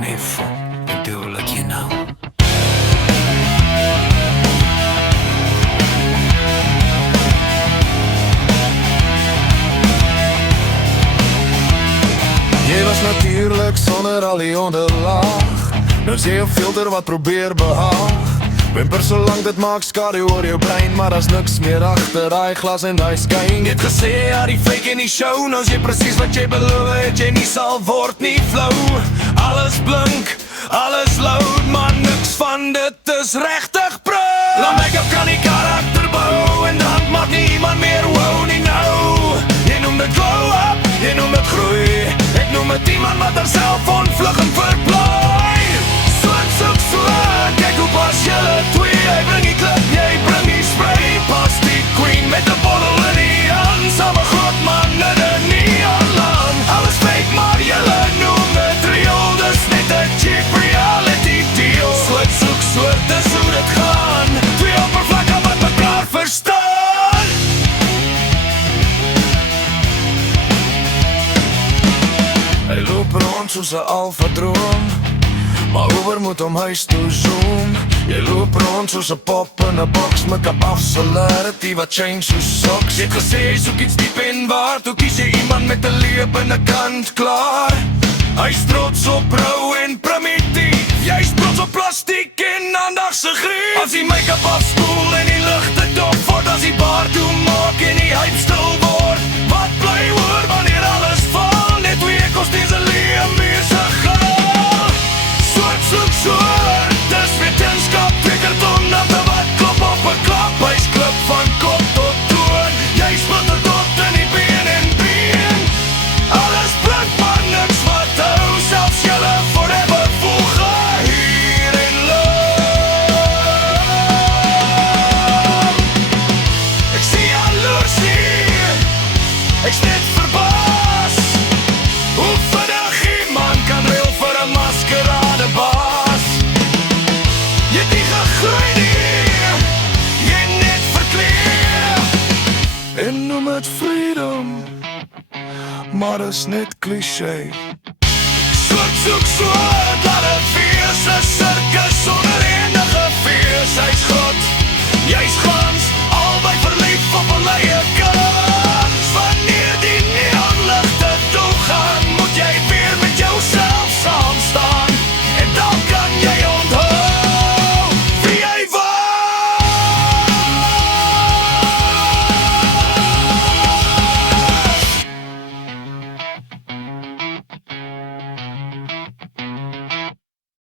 Never bedoel ek jy nou. Jy was natuurlijk sonder al die onderlaag. Nou sê jou filter wat probeer behaag. Wimper so lang dit maak skade oor jou brein, maar as niks meer achter die glas en die skyn. Jy het gesê, ja die fake in die show, nou is jy precies wat jy beloof het, jy nie sal word nie flou. Alles blink, alles loud, maar niks van dit is rechtig pro. La make-up kan die karakter bou, en dan maak nie iemand meer wow nie nou. Jy noem dit glow up, jy noem dit groei, ek noem dit iemand wat er self ontvlug en verplooi. Soek, kyk hoe pas julle twee, hy bring die klip, jy bring die spray. Pas die queen met die bottle in die hand, saam een groot man in die neonlang. Alles fake, maar julle noem het real, dis net een cheap reality deal. Soek, dis hoe dit gaan, twee oppervlakke wat mekaar verstaan. Hy loop rond soos een alfa droom, maar Uber moet om huis toe zoom. Jy loop rond soos een pop in een box, make-up af, celerity wat change soos socks. Jy het gesê, soek iets diep en waar, toe kies jy iemand met een leep in een kant klaar. Hy is trots op rou en primitief, jy is trots op plastiek en aandagse grief. As die make-up afspoel en die lichte dop word, as die bar toemaak en die hype stil word, wat bly hoor wanneer alles val, net hoe ek ons deze leem meer se gaan. Soort, dis wetenskap, wekker tonnante wat klop op een klap, hy is klip van kop tot toon, jy splitter tot in die been en been. Alles blink maar niks wat hou, selfs jylle forever voel gehier en loop. Ek sien jaloersie, ek's net verbaas, hoe vinnig iemand kan reël vir een maskerade baas. Jy het nie gegroei nie, jy net verkleer, en noem het freedom, maar is net cliché. Soort, laat het wees, een circus sonder enige fees. Hy's God, jy's